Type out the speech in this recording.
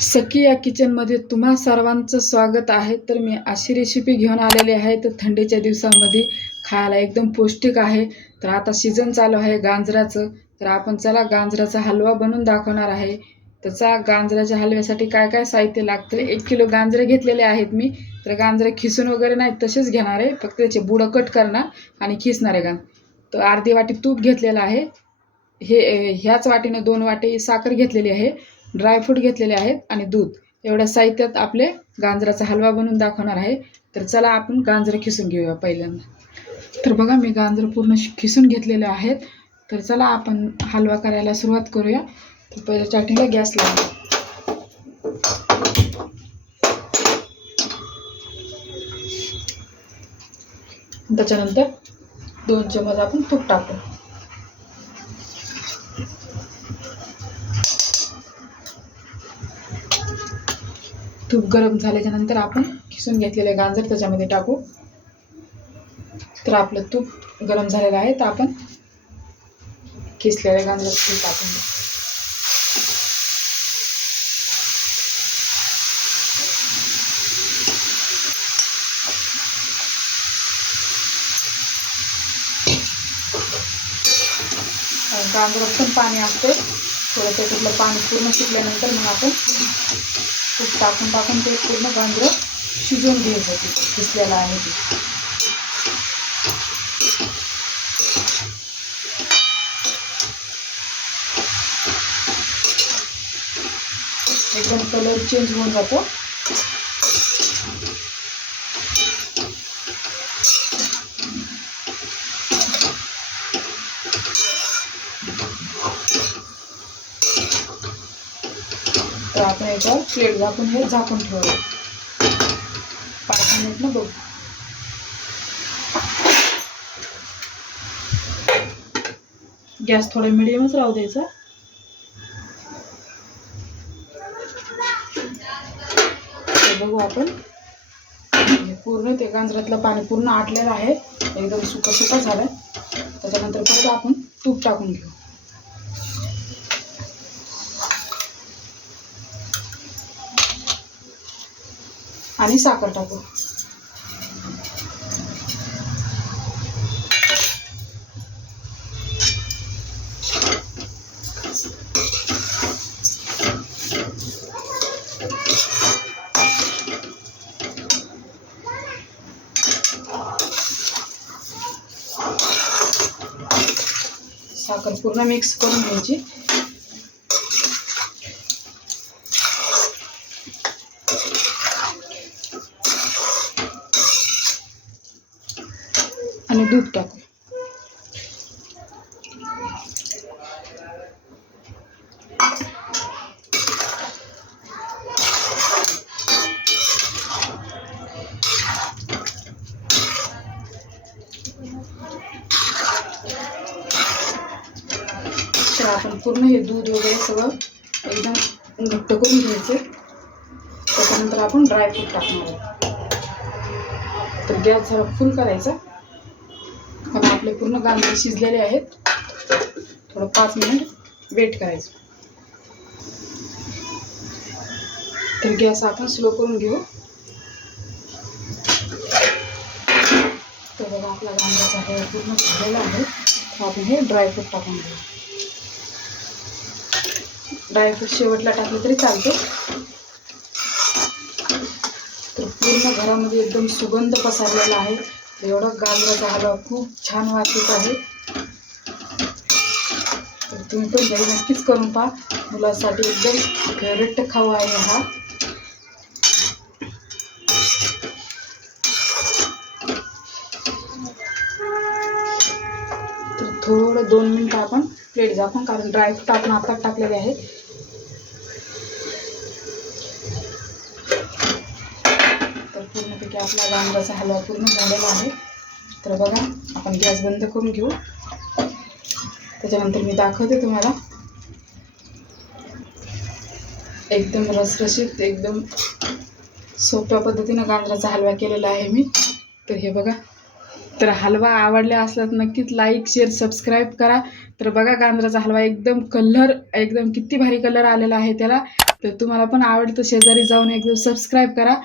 सखी या किचनमध्ये तुम्हा सर्वांचं स्वागत आहे. तर मी अशी रेसिपी घेऊन आलेली आहे. तर थंडीच्या दिवसांमध्ये खायला एकदम पौष्टिक आहे. तर आता सीझन चालू आहे गाजराचं. तर आपण चला गाजराचा हलवा बनवून दाखवणार आहे. त्याचा गाजराच्या हलव्यासाठी काय काय साहित्य लागतं. 1 किलो गाजरे घेतलेले आहेत मी. तर गाजरे खिसून वगैरे नाही तसेच घेणार आहे. फक्त त्याचे बुडं कट करणार आणि खिसणार आहे तर अर्धी वाटी तूप घेतलेलं आहे. ह्याच वाटीने 2 वाटी साखर घेतलेली आहे. ड्रायफ्रूट घेतलेले आहेत आणि दूध. एवढ्या साहित्यात आपले गाजराचा हलवा बनवून दाखवणार आहे. तर चला आपण गाजरं खिसून घेऊया पहिल्यांदा. तर बघा मी गाजरं पूर्ण खिसून घेतलेले आहेत. तर चला आपण हलवा करायला सुरुवात करूया. तर पहिल्या स्टार्टिंगला गॅस लावूया. त्याच्यानंतर 2 चमच आपण तूप टाकू. तूप गरम झाल्याच्या नंतर आपण खिसून घेतलेले गाजर त्याच्यामध्ये टाकू. तर आपलं तूप गरम झालेलं आहे. तर आपण खिसलेले गाजर टाकून घेऊ. गाजरात पण पाणी असते थोडं. त्याच्यातलं पाणी पूर्ण सुकल्यानंतर मग आपण तूप टाकून ते पूर्ण गाजरं शिजवून घ्यायचं. ते खिसलेलं आहे ते. एकदम कलर चेंज होऊन जातो. तर आपण याच्यावर प्लेट झाकून हे झाकून ठेवूया 5 मिनिट ना बघू. गॅस थोडा मिडियमच राहू द्यायचा. बघू आपण पूर्ण ते गाजरातलं पाणी पूर्ण आटलेलं आहे. एकदम सुका झालं. त्याच्यानंतर परत आपण तूप टाकून घेऊ आणि साखर टाकू. साखर पूर्ण मिक्स करून घ्यायची. आणि दूध टाकू. तर आपण पूर्ण हे दूध वगैरे सगळं एकदम घट्ट करून घ्यायचं. त्याच्यानंतर आपण ड्रायफ्रूट टाकणार आहोत. तर गॅस जरा फुल करायचा. आता आपले पूर्ण गाजर शिजलेले आहेत. थोडं 5 मिनिट वेट करायचं. तर गॅस आपण स्लो करून घेऊ. तर बघा आपला गाजराचा हलवा पूर्ण झालेला आहे. तर आपण हे ड्रायफ्रूट टाकून घेऊ. ड्रायफ्रूट शेवटला टाकले तरी चालते. तर पूर्ण घरामध्ये एकदम सुगंध पसरलेला आहे. एवढा गाजराचा हलवा खूप छान वाटत आहे. तर तुम्ही पण घरी नक्कीच करून पहा. मुलांसाठी एकदम फेवरेट खाऊ आहे हा. तर थोडं 2 मिनिटं आपण प्लेट झाकून, कारण ड्रायफ्रूट आपण आता टाकलेले आहे. तर पूर्णपैकी आपला गाजराचा हलवा पूर्ण झालेला आहे. तर बघा आपण गॅस बंद करून घेऊ. त्याच्यानंतर मी दाखवते तुम्हाला. एकदम रसरशीत एकदम सोप्या पद्धतीनं गाजराचा हलवा केलेला आहे मी. तर हे बघा. तर हलवा आवडला असला तर नक्कीच लाईक शेअर सबस्क्राईब करा. तर बघा गाजराचा हलवा एकदम किती भारी कलर आलेला आहे त्याला. तर तुम्हाला पण आवडतं शेजारी जाऊन एक दिवस सबस्क्राईब करा.